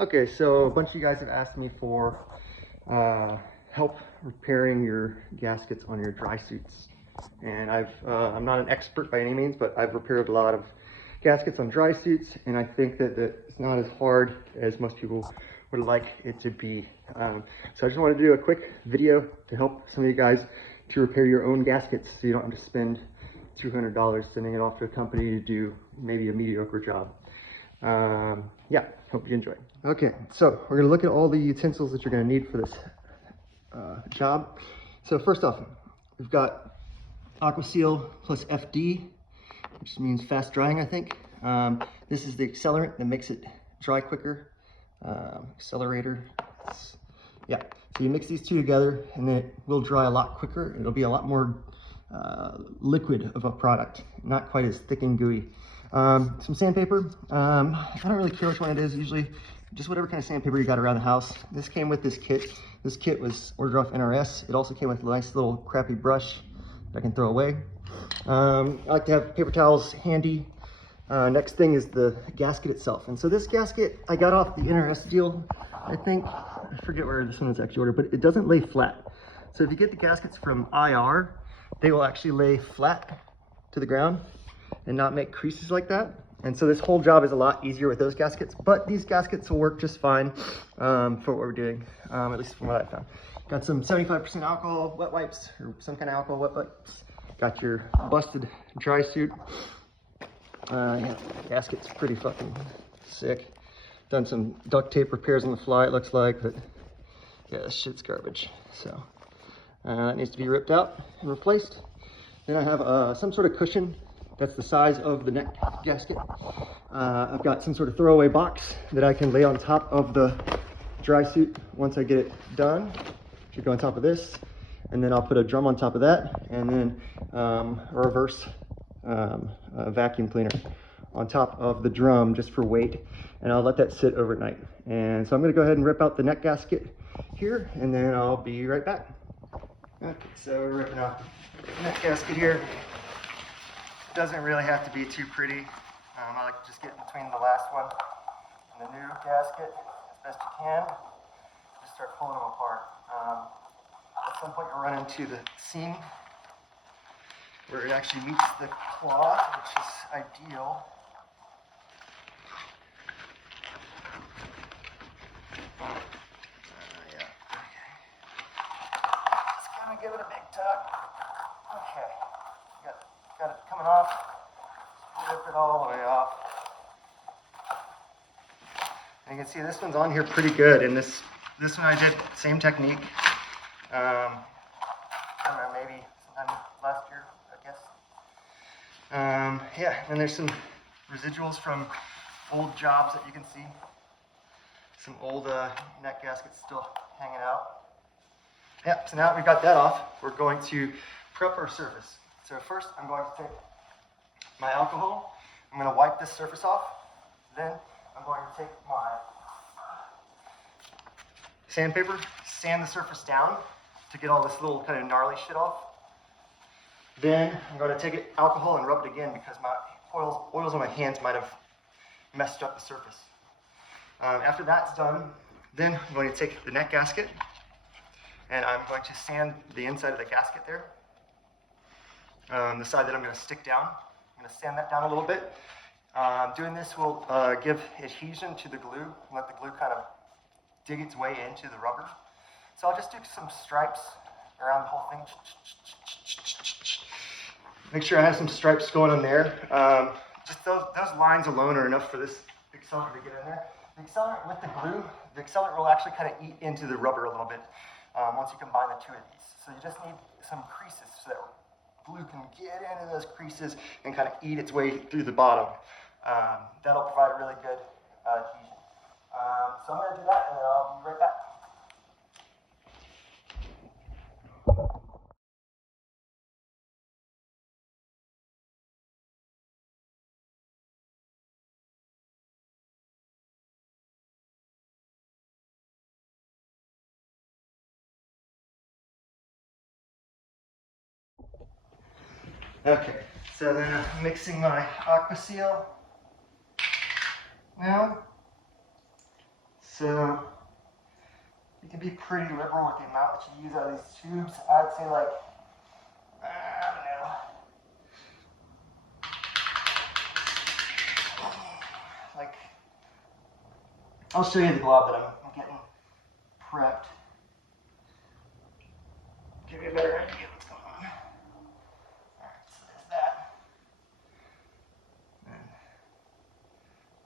Okay, so a bunch of you guys have asked me for help repairing your gaskets on your dry suits. And I'm not an expert by any means, but I've repaired a lot of gaskets on dry suits, and I think that it's not as hard as most people would like it to be. So I just wanted to do a quick video to help some of you guys to repair your own gaskets so you don't have to spend $200 sending it off to a company to do maybe a mediocre job. Yeah, hope you enjoy. Okay, so we're gonna look at all the utensils that you're gonna need for this job. So first off, we've got Aqua Seal plus FD, which means fast drying, I think. This is the accelerant that makes it dry quicker. Accelerator. Yeah, so you mix these two together and then it will dry a lot quicker. It'll be a lot more liquid of a product, not quite as thick and gooey. Some sandpaper. I don't really care which one it is, usually just whatever kind of sandpaper you got around the house. This came with this kit. This kit was ordered off NRS. It also came with a nice little crappy brush that I can throw away. I like to have paper towels handy. Next thing is the gasket itself. And so this gasket I got off the NRS deal, I think. I forget where this one was actually ordered, but it doesn't lay flat. So if you get the gaskets from IR, they will actually lay flat to the ground and not make creases like that. And so this whole job is a lot easier with those gaskets, but these gaskets will work just fine for what we're doing, at least from what I found. Got some 75% alcohol wet wipes, or some kind of alcohol wet wipes. Got your busted dry suit. Yeah, the gasket's pretty fucking sick. Done some duct tape repairs on the fly, it looks like, but yeah, this shit's garbage. So that needs to be ripped out and replaced. Then I have some sort of cushion that's the size of the neck gasket. I've got some sort of throwaway box that I can lay on top of the dry suit once I get it done. Should go on top of this, and then I'll put a drum on top of that, and then a reverse vacuum cleaner on top of the drum just for weight, and I'll let that sit overnight. And so I'm going to go ahead and rip out the neck gasket here, and then I'll be right back. Okay, so we're ripping out the neck gasket here. Doesn't really have to be too pretty. I like to just get between the last one and the new gasket as best you can. Just start pulling them apart. At some point you'll run into the seam where it actually meets the cloth, which is ideal. Yeah, okay. Just kind of give it a big tug. Okay, got it coming off. Rip it all the way off. And you can see this one's on here pretty good. And this one I did same technique. I don't know, maybe sometime last year, I guess. Yeah, and there's some residuals from old jobs that you can see. Some old neck gaskets still hanging out. Yeah, so now that we've got that off, we're going to prep our surface. So first I'm going to take my alcohol, I'm going to wipe this surface off, then I'm going to take my sandpaper, sand the surface down to get all this little kind of gnarly shit off. Then I'm going to take alcohol and rub it again because my oils on my hands might have messed up the surface. After that's done, then I'm going to take the neck gasket and I'm going to sand the inside of the gasket there. The side that I'm going to stick down. I'm going to sand that down a little bit. Doing this will give adhesion to the glue and let the glue kind of dig its way into the rubber. So I'll just do some stripes around the whole thing. Make sure I have some stripes going on there. Just those lines alone are enough for this accelerant to get in there. The accelerant with the glue, the accelerant will actually kind of eat into the rubber a little bit once you combine the two of these. So you just need some creases so that glue can get into those creases and kind of eat its way through the bottom. That'll provide a really good adhesion. So I'm going to do that and then I'll be right back. Okay, so then I'm mixing my Aqua Seal now. So you can be pretty liberal with the amount that you use out of these tubes. I'd say like, I don't know, like, I'll show you the glob that I'm getting prepped. Give you a better idea what's going on. Alright, so there's that. And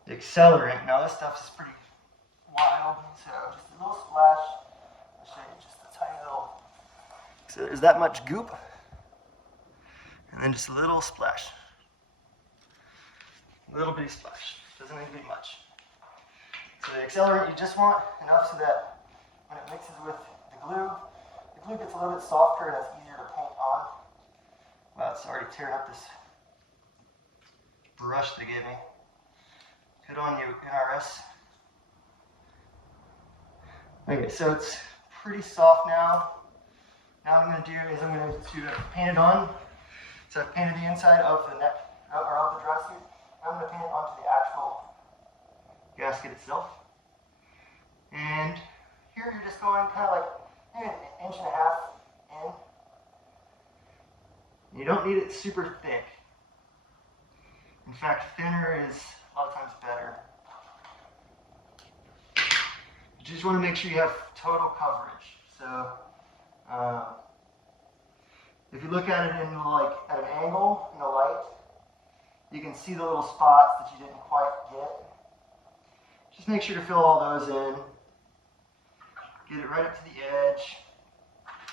the accelerant, now this stuff is pretty wild, so just a little splash. I'll show you just a tiny little. So there's that much goop, and then just a little splash. A little bitty splash. Doesn't need to be much. So the accelerant, you just want enough so that when it mixes with the glue gets a little bit softer and it's easier to paint on. Wow, it's already tearing up this brush they gave me. Good on you, NRS. Okay, so it's pretty soft now. Now what I'm going to do is I'm going to paint it on. So I've painted the inside of the neck, or of the dry suit. I'm going to paint it onto the actual gasket itself. And here you're just going kind of like maybe an inch and a half in. You don't need it super thick. In fact, thinner is a lot of times better. You just want to make sure you have total coverage. So if you look at it in like at an angle in the light, you can see the little spots that you didn't quite get. Just make sure to fill all those in. Get it right up to the edge.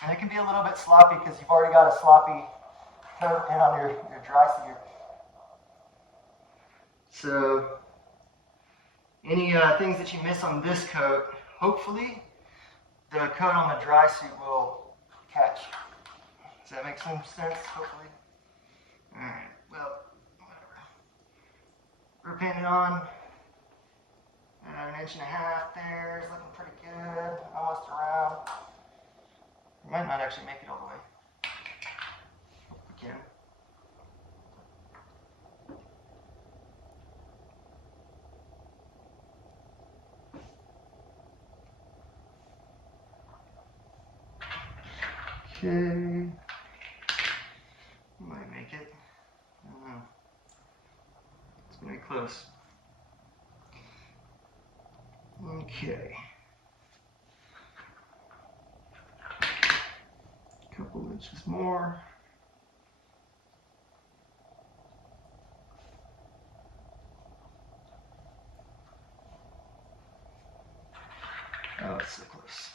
And it can be a little bit sloppy because you've already got a sloppy coat in on your dry suit. So any things that you miss on this coat, hopefully the coat on the dry suit will catch. Does that make some sense? Hopefully. Alright, well, whatever. We're painting on. An inch and a half there is looking pretty good. Almost around. We might not actually make it all the way. Hope we can. Okay. Might make it. I don't know. It's gonna be close. Okay. A couple inches more. Oh, it's so close.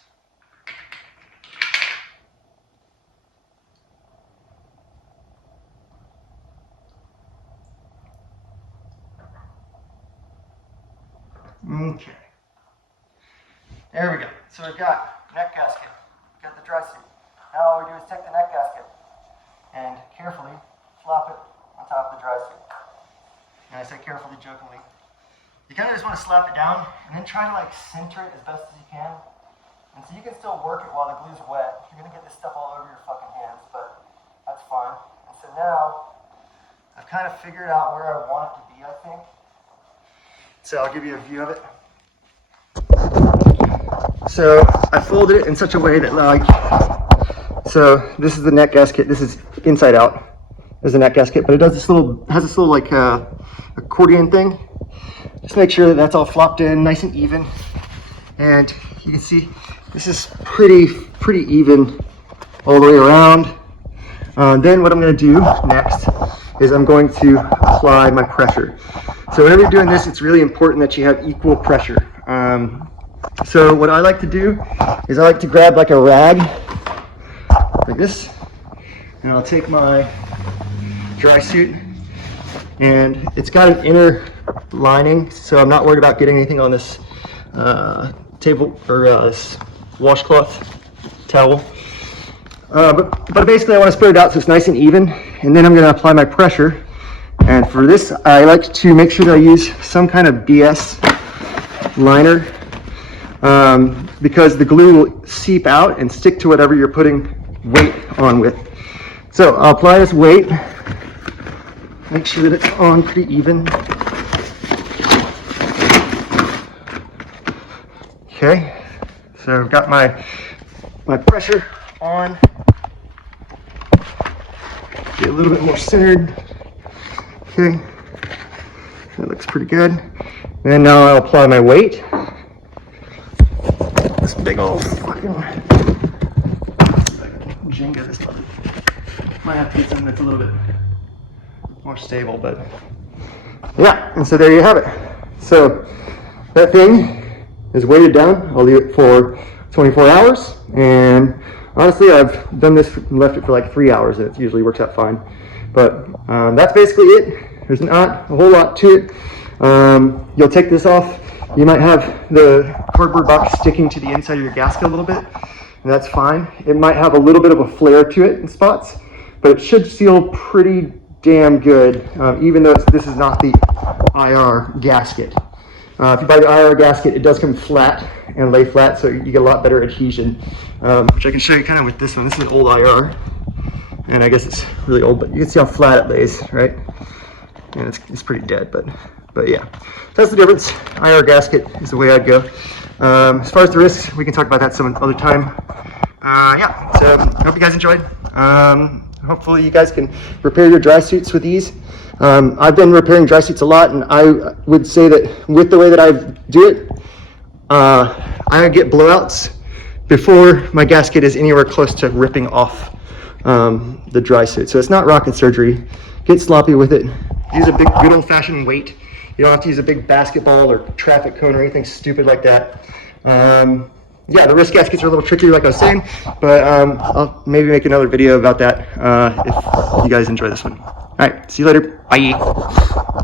Okay. There we go. So we've got neck gasket, we've got the dry suit. Now all we do is take the neck gasket and carefully flop it on top of the dry suit. And I say carefully, jokingly. You kind of just want to slap it down and then try to like center it as best as you can. And so you can still work it while the glue's wet. You're going to get this stuff all over your fucking hands, but that's fine. And so now I've kind of figured out where I want it to be, I think. So I'll give you a view of it. So I folded it in such a way that like, so this is the neck gasket. This is inside out. There's a neck gasket, but it does this little, has this little like accordion thing. Just make sure that that's all flopped in nice and even. And you can see this is pretty even all the way around. Then what I'm going to do next is I'm going to apply my pressure. So whenever you're doing this, it's really important that you have equal pressure. So what I like to do is I like to grab like a rag, like this, and I'll take my dry suit, and it's got an inner lining, so I'm not worried about getting anything on this table or this washcloth towel. But basically I want to spread it out so it's nice and even, and then I'm going to apply my pressure. And for this, I like to make sure that I use some kind of BS liner because the glue will seep out and stick to whatever you're putting weight on with. So I'll apply this weight, make sure that it's on pretty even. Okay, so I've got my pressure on. Get a little bit more centered. Okay, that looks pretty good. And now I'll apply my weight. This big old fucking Jenga, this one. Might have to get something that's a little bit more stable, but yeah, and so there you have it. So that thing is weighted down. I'll leave it for 24 hours, and honestly, I've done this and left it for like 3 hours, and it usually works out fine. But that's basically it. There's not a whole lot to it. You'll take this off. You might have the cardboard box sticking to the inside of your gasket a little bit, and that's fine. It might have a little bit of a flare to it in spots, but it should seal pretty damn good, even though this is not the IR gasket. If you buy the IR gasket, it does come flat and lay flat, so you get a lot better adhesion, which I can show you kind of with this one. This is an old IR, and I guess it's really old, but you can see how flat it lays, right? And it's pretty dead, but yeah. That's the difference. IR gasket is the way I'd go. As far as the risks, we can talk about that some other time. Yeah, so I hope you guys enjoyed. Hopefully you guys can repair your dry suits with ease. I've been repairing dry suits a lot, and I would say that with the way that I do it, I get blowouts before my gasket is anywhere close to ripping off the dry suit. So it's not rocket surgery. Get sloppy with it. Use a big, good old-fashioned weight. You don't have to use a big basketball or traffic cone or anything stupid like that. Yeah, the wrist gaskets are a little trickier, like I was saying, but I'll maybe make another video about that if you guys enjoy this one. All right, see you later. Bye.